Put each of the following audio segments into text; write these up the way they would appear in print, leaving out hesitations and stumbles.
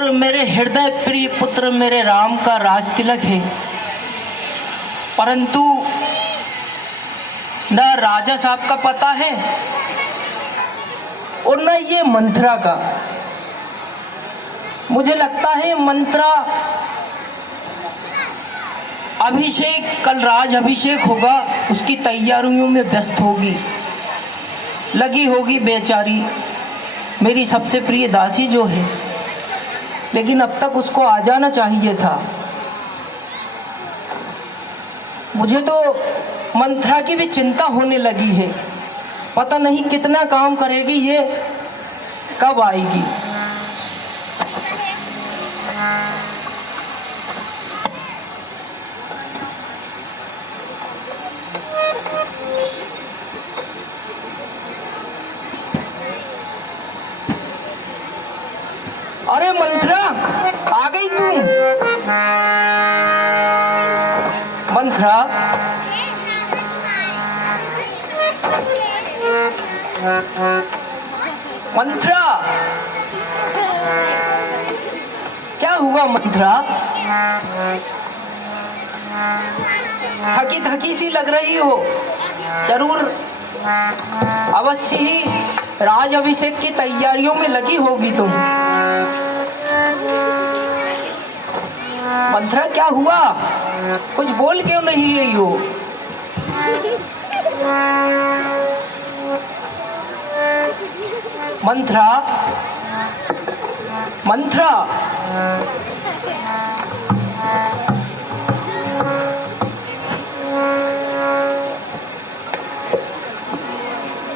पुत्र, मेरे हृदय प्रिय पुत्र, मेरे राम का राज तिलक है, परंतु न राजा साहब का पता है और न ये मंत्रा का। मुझे लगता है मंत्रा अभिषेक, कल राज अभिषेक होगा, उसकी तैयारियों में व्यस्त होगी, लगी होगी बेचारी मेरी सबसे प्रिय दासी जो है। लेकिन अब तक उसको आ जाना चाहिए था। मुझे तो मंत्रा की भी चिंता होने लगी है, पता नहीं कितना काम करेगी ये, कब आएगी। अरे मंत्रा, आ गई तुम? मंत्रा, मंत्रा, क्या हुआ मंत्रा? थकी थकी सी लग रही हो। जरूर अवश्य ही राज अभिषेक की तैयारियों में लगी होगी तुम। मंत्रा, क्या हुआ? कुछ बोल क्यों नहीं रही हो? मंत्रा, मंत्रा,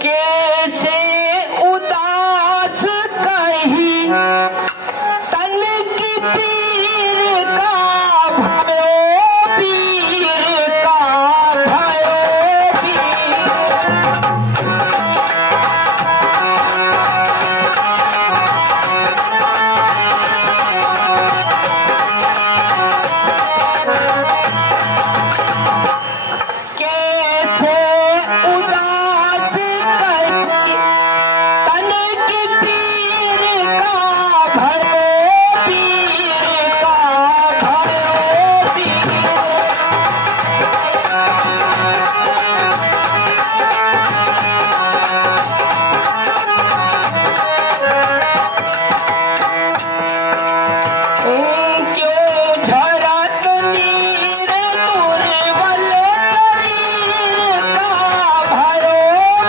कैसे उदास कहीं तन की पीर का भयो, पीर का भयो पीर। कैसे उदास कहीं तन की पीर का भयो, पीर का भयो पीर। क्यों झरत नीर दुर्बल शरीर का भयो,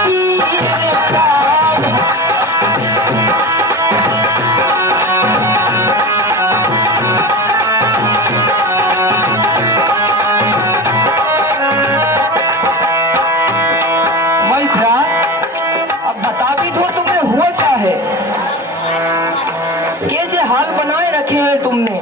पीर का। मंत्रा, अब बता भी दो तुम्हें हुआ क्या है? कैसे हाल बनाए रखे हैं तुमने?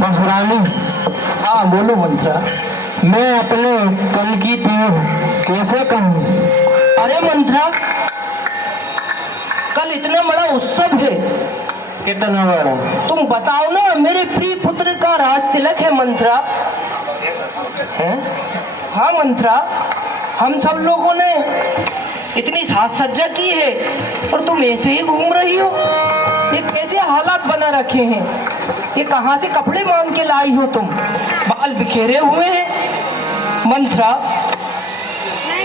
महारानी। हाँ बोलो मंत्रा। मैं अपने कल की पीढ़ कैसे कहूँ? अरे मंत्रा, कल इतना बड़ा उत्सव है। कितना बड़ा? तुम बताओ ना, मेरे प्रिय पुत्र का राज तिलक है मंत्रा। है? हाँ मंत्रा, हम सब लोगों ने इतनी साज सज्जा की है और तुम ऐसे ही घूम रही हो। ये कैसे हालात बना रखे हैं? ये कहाँ से कपड़े मांग के लाई हो तुम? बाल बिखेरे हुए हैं मंत्रा।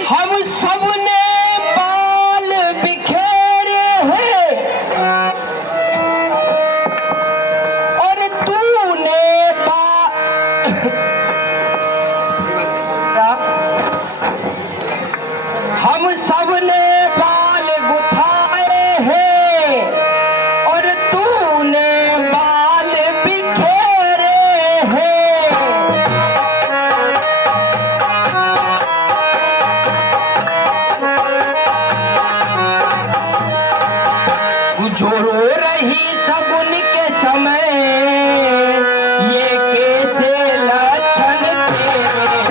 हम सब ने बाल बिखेरे हैं और तूने हम सब ने बाल गुथाए हैं और तूने बाल बिखेरे हैं। जो रो रही सगुन के समय, ये कैसे लक्षण तेरे।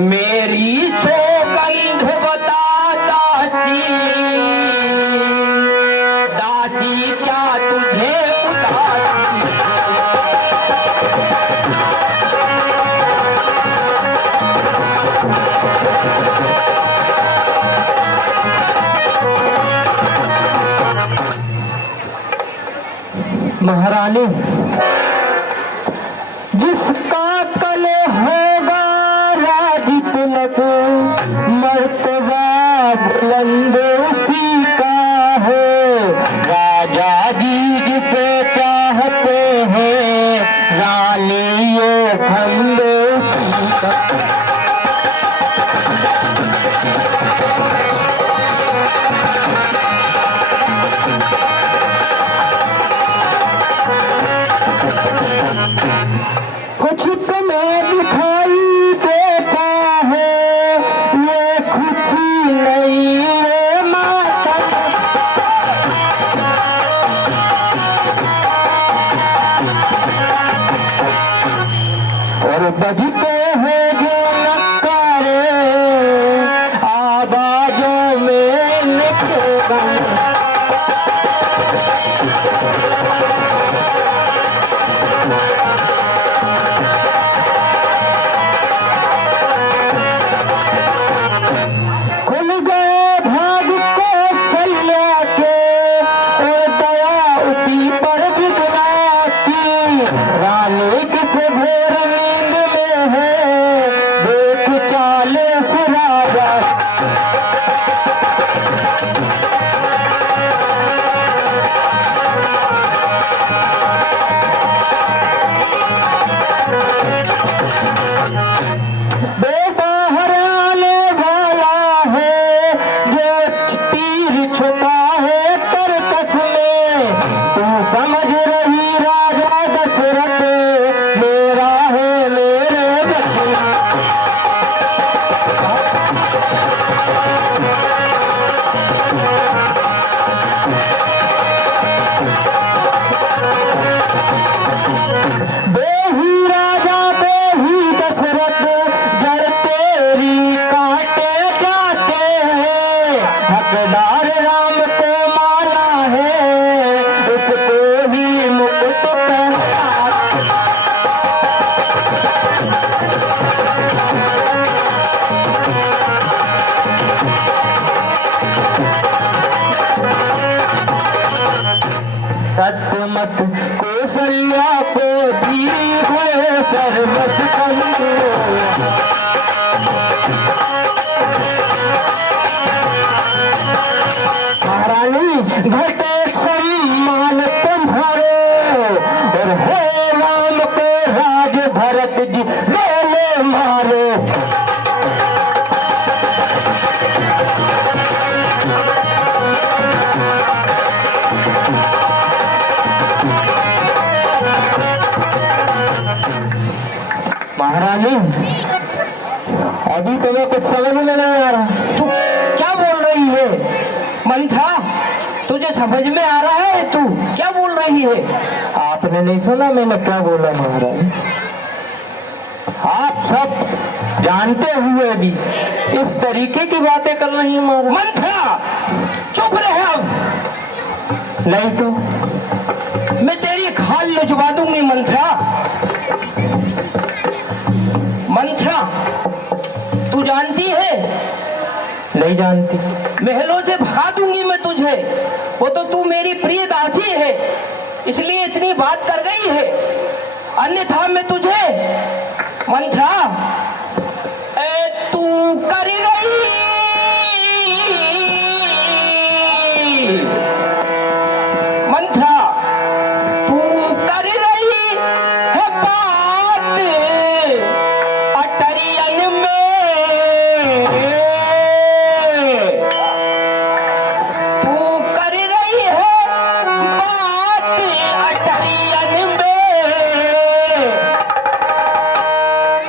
मेरी सौगंध बता दासी, दासी क्या तुझे उदासी। महारानी, जिसका कल होगा राज तिलक, मर्तबा बुलंद उसी का है। राजा जी जिसे चाहते हैं, रानी ये खंड उसी का। कुछ तुम्हें दिखाई देता है, ये खुशी नहीं है माता। और बजते हैं जो नक्कारे, आवाजों में निकले। खुल गए भाग को सल्ला के, और दया उसी पर बिगड़ाती। रानी किस भोर नींद में है, देख चाले से राजा। बेटा हराने वाला है, जो तीर छुपा है तरकस में। तू समझ रही राजा दशरथ, मेरा है मेरे बस। बेही राजा बेही दशरथ, जड़ तेरी काटे जाते हैं। हकदार राम को माला है, उसको ही मुकुट पहना। सत्यमत कौशल्या को दी है सर्वस कंदो। महारानी, अभी तुम्हें कुछ समझ में नहीं आ रहा। तू क्या बोल रही है मंथा? तुझे समझ में आ रहा है? तू क्या बोल रही है? आपने नहीं सुना मैंने क्या बोला महारानी? आप सब जानते हुए भी इस तरीके की बातें कर रही हैं महाराज। मंथा चुप रहे अब। नहीं तो मैं तेरी खाल लुचवा दूंगी मंथरा। मंथरा तू जानती है? नहीं जानती। महलों से भगा दूंगी मैं तुझे। वो तो तू मेरी प्रिय दासी है इसलिए इतनी बात कर गई है, अन्यथा मैं तुझे मंथरा तू कर गई। मंथरा तू कर रही है बात अटरियन में। तू कर रही है बात अटरियन में।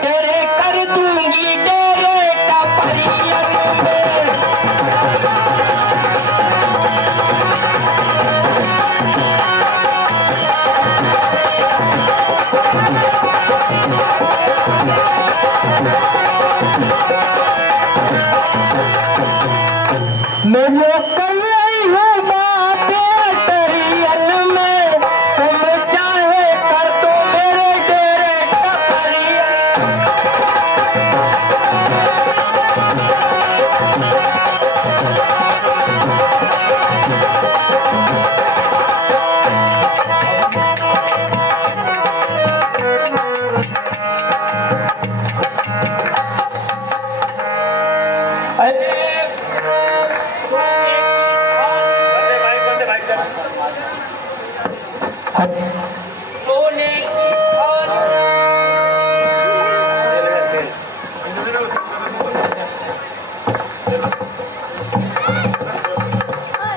तेरे कर दूंगी डेरे टपरियन में। मैं जो कर रही हूँ बातें टरियन में, तुम चाहे कर दो मेरे डेरे टपरियन।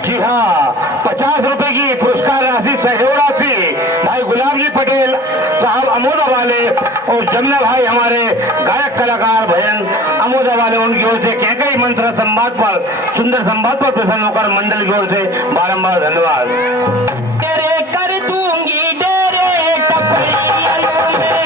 जी हाँ, 50 रुपए की पुरस्कार राशि सहयोग राशि भाई गुलाब जी पटेल साहब अमोदा वाले और जमुना भाई हमारे गायक कलाकार भजन अमोदा वाले, उनकी ओर से कैकई मंत्र संवाद पर सुंदर संवाद पर प्रसन्न होकर मंडल की ओर से बारंबार धन्यवाद। तेरे कर दूंगी डेरे टपरियन में।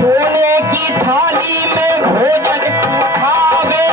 सोने की थाली में भोजन खावे।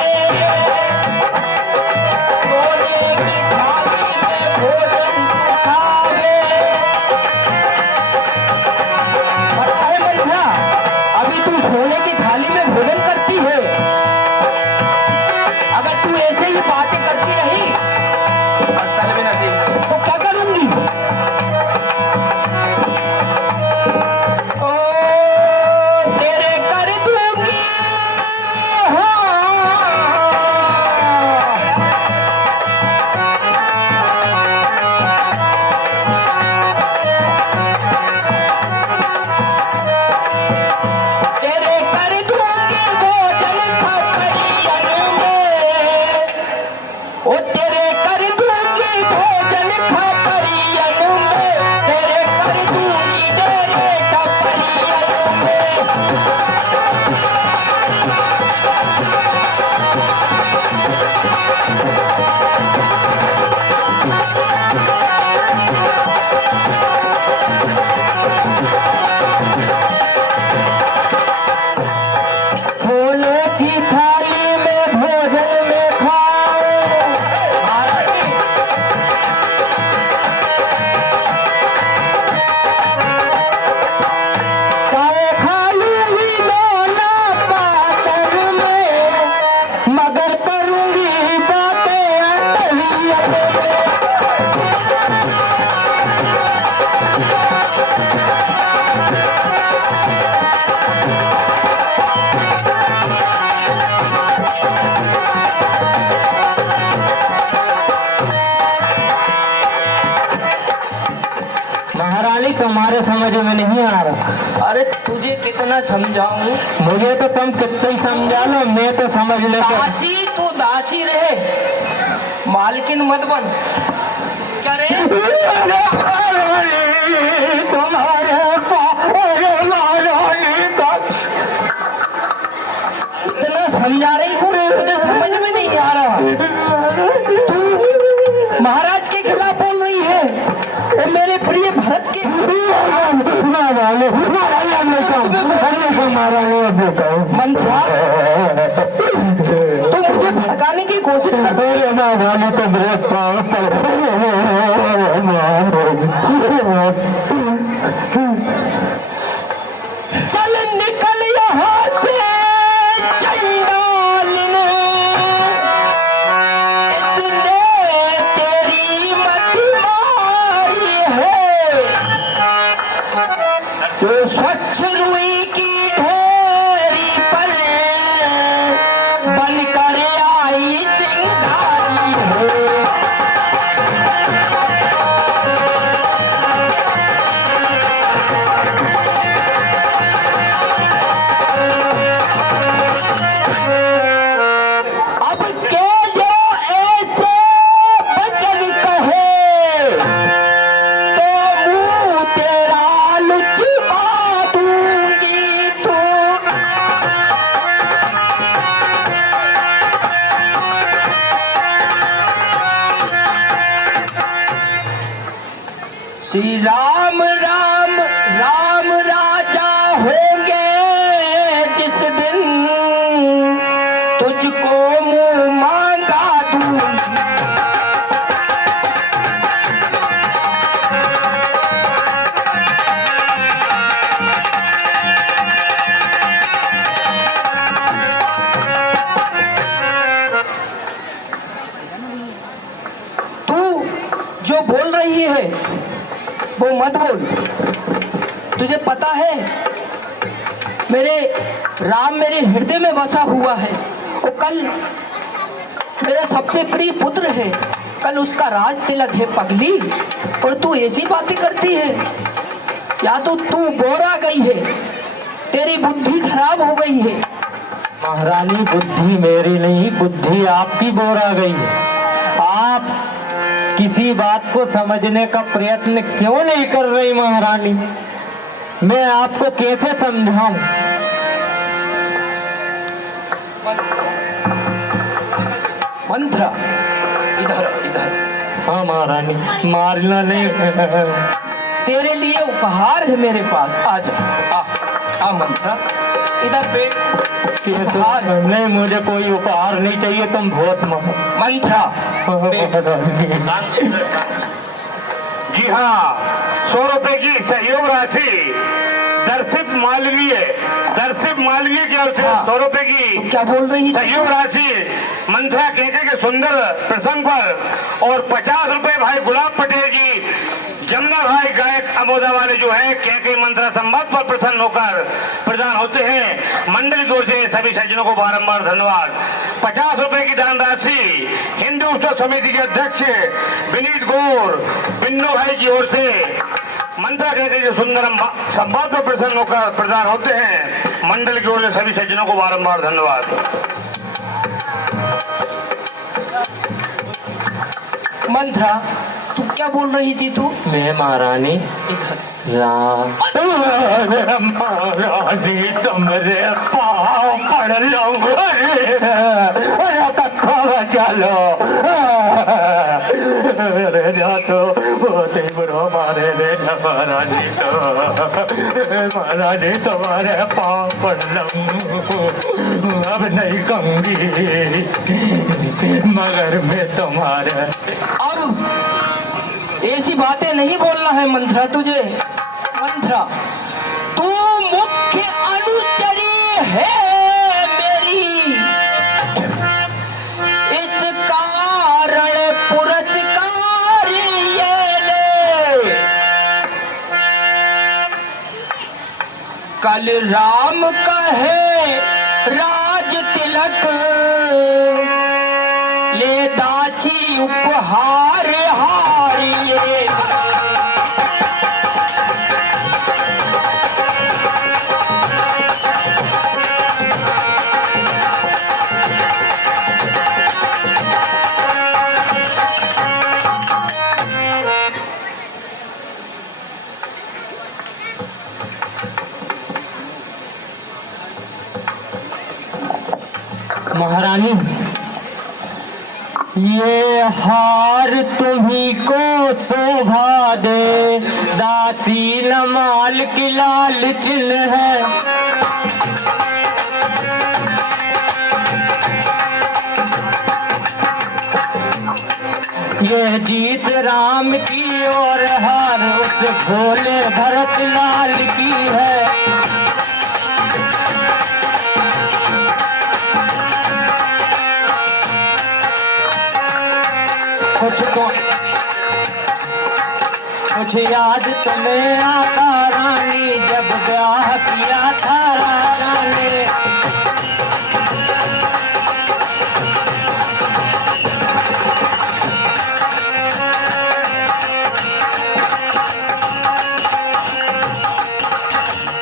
मेरे समझ में नहीं आ रहा। अरे तुझे कितना समझाऊं? मुझे तो तुम कितना ही समझा लो, मैं तो समझ लेता। दासी तू दासी रहे, मालकिन मत बन। क्या रे? इतना समझा रही हूँ, मुझे समझ में नहीं आ रहा। तू महाराज के खिलाफ बोल रही है और मेरे प्रिय भरत के। मंत्रा, तू मुझे भड़काने की कोशिश कर रही है। चल निकल यहाँ से चंडालिन, इसने तेरी मति मारी है। तो स्वच्छ रुई की ढेरी पर बनकर आई चिंगारी है। अब के जो ऐसे बचन कहे, तो मुंह तेरा लुचवा दूंगी तू। श्री राम राम राम राजा होंगे जिस दिन, तुझको मुंह मांगा दूंगी। तू जो बोल रही है वो मत बोल। तुझे पता है मेरे राम मेरे हृदय में बसा हुआ है, और कल मेरा सबसे प्रिय पुत्र है, कल उसका राज तिलक है पगली, और तू ऐसी बातें करती है। या तो तू बोरा गई है, तेरी बुद्धि खराब हो गई है। महारानी, बुद्धि मेरी नहीं, बुद्धि आपकी बोरा गई है। आप किसी बात को समझने का प्रयत्न क्यों नहीं कर रही महारानी? मैं आपको कैसे समझाऊं? मंत्रा, इधर इधर। हाँ महारानी, मारना नहीं। तेरे लिए उपहार है मेरे पास, आ जा। आ मंत्रा, इधर बैठ। उपहार नहीं, मुझे कोई उपहार नहीं चाहिए, तुम बहुत मंत्रा। जी हाँ, 100 रुपए की सहयोग राशि दर्शित मालवीय की ओर से 100 रुपए की क्या बोल रही है? सहयोग राशि मंत्रा केके के सुंदर प्रसंग पर, और 50 रुपए भाई गुलाब पटेल की जमुना भाई गायक अमोदा वाले जो है केके मंत्रा संवाद पर प्रसन्न होकर प्रदान होते हैं। मंडल की ओर से सभी सज्जनों को बारंबार धन्यवाद। 50 रुपए की दान राशि हिंदू उत्सव समिति के अध्यक्ष विनीत गौर बिन्नू भाई की ओर से मंत्रा केके के सुंदर संवाद पर प्रसन्न होकर प्रदान होते हैं। मंडल की ओर से सभी सज्जनों को बारंबार धन्यवाद। मंत्रा, तू क्या बोल रही थी? तू मैं महारानी राम महारानी तुम्हारे पाँव पड़ जाऊं। अरे कखा चलो, अरे जा तो बहुत ही बुरा मारे दे महारानी, तो महारानी तुम्हारे पाँव पड़ जाऊं। अब नहीं कहूंगी मगर मैं तुम्हारे। अब ऐसी बातें नहीं बोलना है मंत्रा तुझे। मंत्रा, तू मुख्य अनुचरी है मेरी, इस कारण पुरस्कार ये ले। कल राम कहे राज तिलक, ले दाची उपहार हारिए। महारानी, ये हार तुम्ही को शोभा दे, दासी न माल की लाल चिन्ह है। ये जीत राम की और हार उस भोले भरत लाल की है। कुछ याद तुम्हें आता रानी, जब ब्याह किया था राजा ने।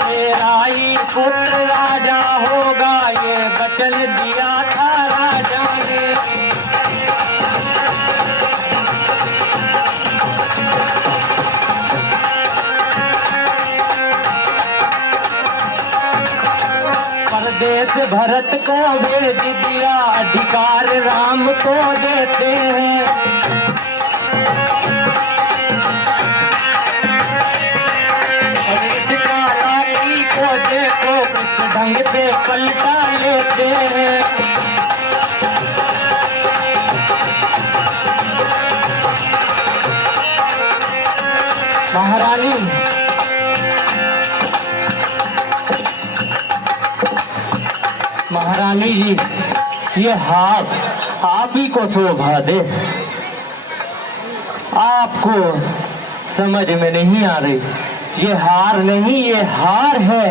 तेरा ही पुत्र राजा होगा, ये वचन दिया था राजा ने। परदेश भरत को भेज दिया, अधिकार राम को देते हैं। और इस कालाकी को देखो किस ढंग से पलटा लेते हैं। महारानी, महारानी जी, ये हार आप ही को शोभा दे। आपको समझ में नहीं आ रही, ये हार नहीं, ये हार है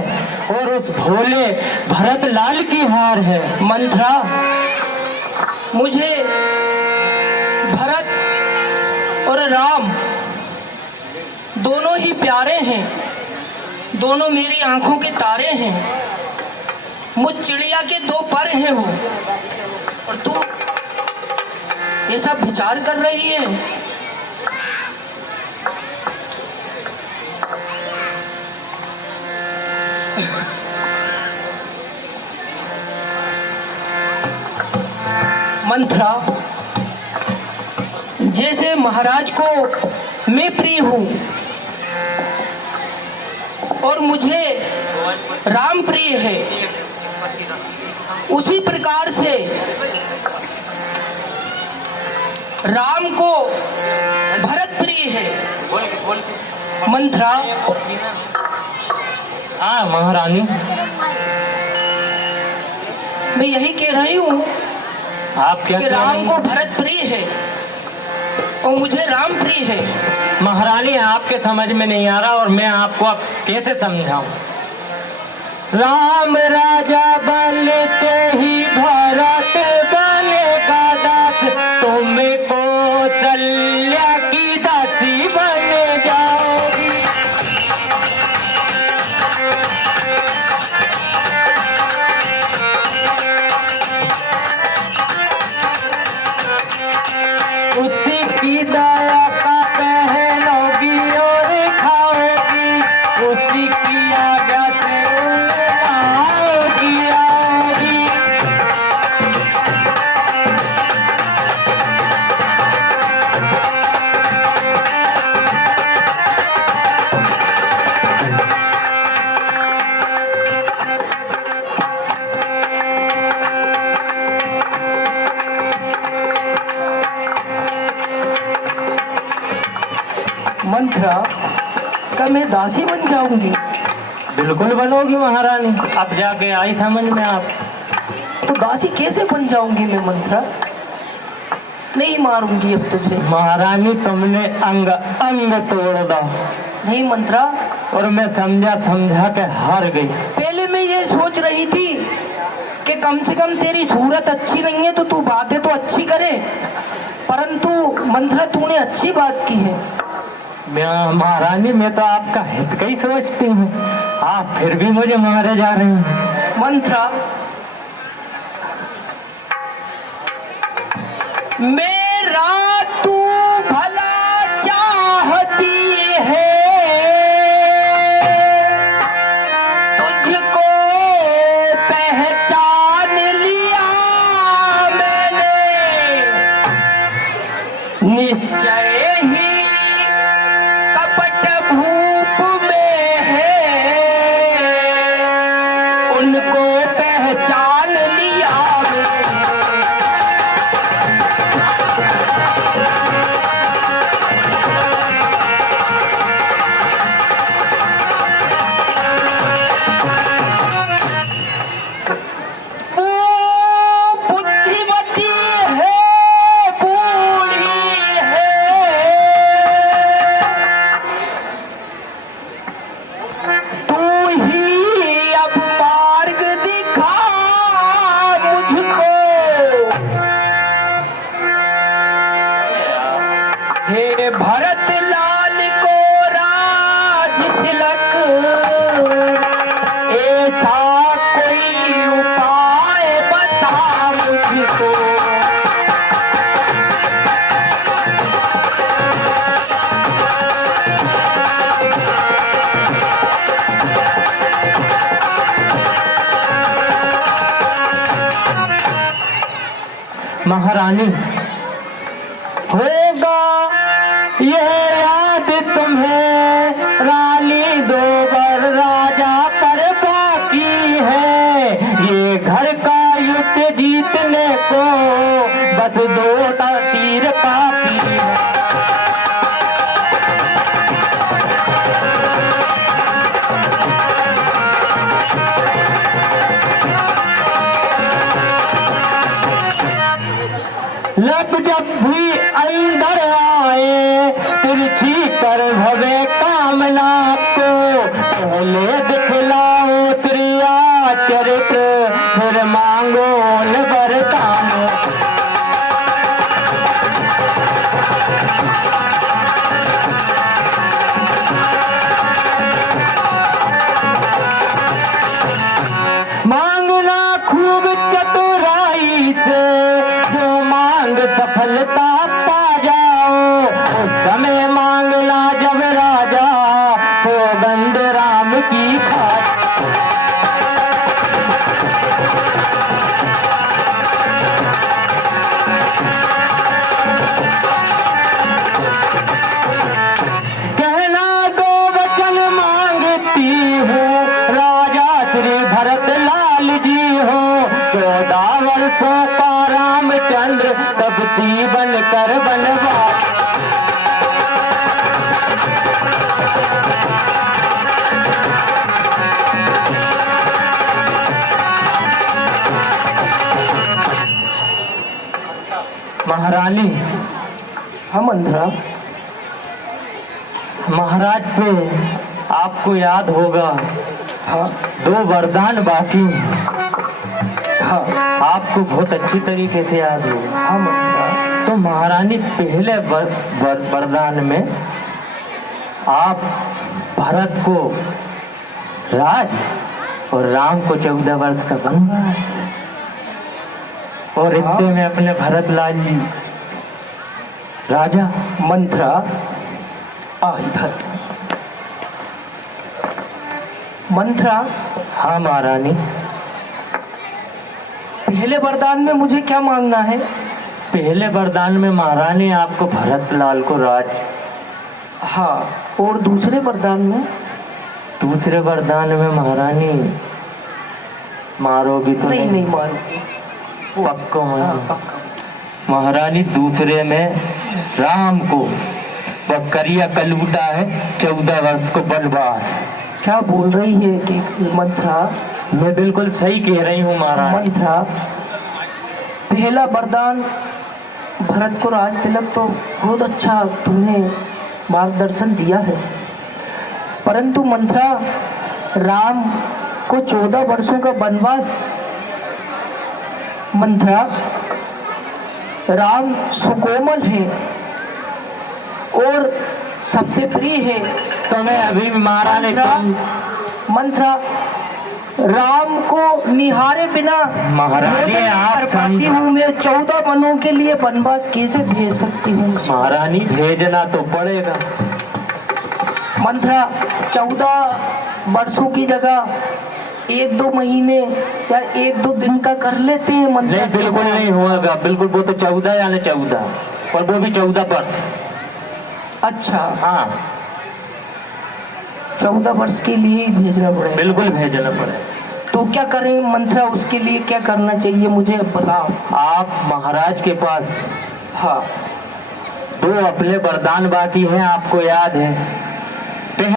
और उस भोले भरत लाल की हार है। मंत्रा, मुझे भरत और राम दोनों ही प्यारे हैं, दोनों मेरी आंखों के तारे हैं। मुझ चिड़िया के दो पर हैं वो, और तू ये सब विचार कर रही है। मंत्रा, जैसे महाराज को मैं प्रिय हूं और मुझे राम प्रिय है, उसी प्रकार से राम को भरत प्रिय है। मंत्रा, हाँ महारानी, मैं यही कह रही हूँ आप क्या कि कह रही राम हैं? को भरत प्रिय है और मुझे राम प्रिय है। महारानी, आपके समझ में नहीं आ रहा और मैं आपको अब कैसे समझाऊं। राम राजा बनते ही भरत बनेगा दास, तुम कौशल्या की दासी बन जाओगी। उसी की दया का पहनोगी और खाओगी, उसी की आज्ञा से आओगी आओगी। मंत्रा, क्या मैं दासी बन जाऊंगी? बिल्कुल बनोगी महारानी, अब जाके आई समझ में आप। तो दासी कैसे बन जाऊंगी मैं? मंत्रा, नहीं मारूंगी अब तुझे। महारानी, तुमने अंग अंग तोड़ दा। नहीं मंत्रा, और मैं समझा समझा के हार गई। पहले मैं ये सोच रही थी कि कम से कम तेरी सूरत अच्छी नहीं है तो तू बातें तो अच्छी करे, परंतु मंत्रा तूने अच्छी बात की है। महारानी, मैं तो आपका हित का ही सोचती हूँ, आप फिर भी मुझे मारे जा रहे हैं। मंत्रा, मेरा तू भला चाहती है, तुझको पहचान लिया पहचान लिया बुद्धिमती है, बूढ़ी है, तू ही अब मार्ग दिखा मुझको। हे भरत लाल को राज तिलक, ऐसा कोई उपाय बता मुझको। महारानी, होगा यह याद तुम्हें रानी दो बर राजा पर बाकी है। ये घर का युद्ध जीतने को बस दो तीर काफी है। लब जब भी अंदर आए तिरछी कर भवे कामना को, पहले दिखलाओ त्रिया चरित्र फिर मांगो वरदान। मांगना खूब चतुराई से, जो मांग सफलता पा जाओ। उस समय मांगना जब राजा सौगंध राम की खा। कहना दो वचन मांगती हूँ, राजा श्री भरत लाल जी हो। 14 वर्षों का रामचंद्र तब सी बन कर बनवास। महारानी, हम मंत्रा, महाराज पे आपको याद होगा हाँ 2 वरदान बाकी हैं। हाँ आपको बहुत अच्छी तरीके से याद होगा। हाँ मंत्रा, तो महारानी पहले वरदान में आप भरत को राज और राम को 14 वर्ष का वनवास, और इतने में अपने भरत लाल जी राजा। मंत्रा आ इधर। मंत्रा, हाँ महारानी, पहले वरदान में मुझे क्या मांगना है? पहले वरदान में महारानी आपको भरत लाल को राज। हाँ, और दूसरे वरदान में? दूसरे वरदान में महारानी मारोगी तो नहीं नहीं मारूंगी। पक्को हाँ, मारो। पक्का। महारानी दूसरे में राम को वह करिया कलूटा है 14 वर्ष को वनवास। क्या बोल रही है कि मंत्रा? मैं बिल्कुल सही कह रही हूँ महारानी। मंत्रा, पहला वरदान भरत को राज तिलक तो बहुत अच्छा तुमने मार्गदर्शन दिया है, परंतु मंत्रा राम को 14 वर्षों का वनवास। मंत्रा, राम सुकोमल है और सबसे प्रिय है। तो मैं अभी महारानी मंत्रा, राम को निहारे बिना महारानी भोजन आप कर पाती हूँ मैं। 14 वनों के लिए वनवास कैसे भेज सकती हूँ? महारानी भेजना तो पड़ेगा। मंत्रा, 14 वर्षों की जगह 1-2 महीने या 1-2 दिन का कर लेते हैं मंत्रा। नहीं, बिल्कुल नहीं होगा, बिल्कुल। वो तो 14 यानी 14, और वो भी 14 वर्ष। अच्छा, हाँ 14 वर्ष के लिए ही भेजना पड़ेगा। बिल्कुल भेजना पड़ेगा। तो तो क्या करें मंत्रा, उसके लिए क्या करना चाहिए मुझे बताओ। आप महाराज के पास हाँ 2 अपने वरदान बाकी हैं, आपको याद है?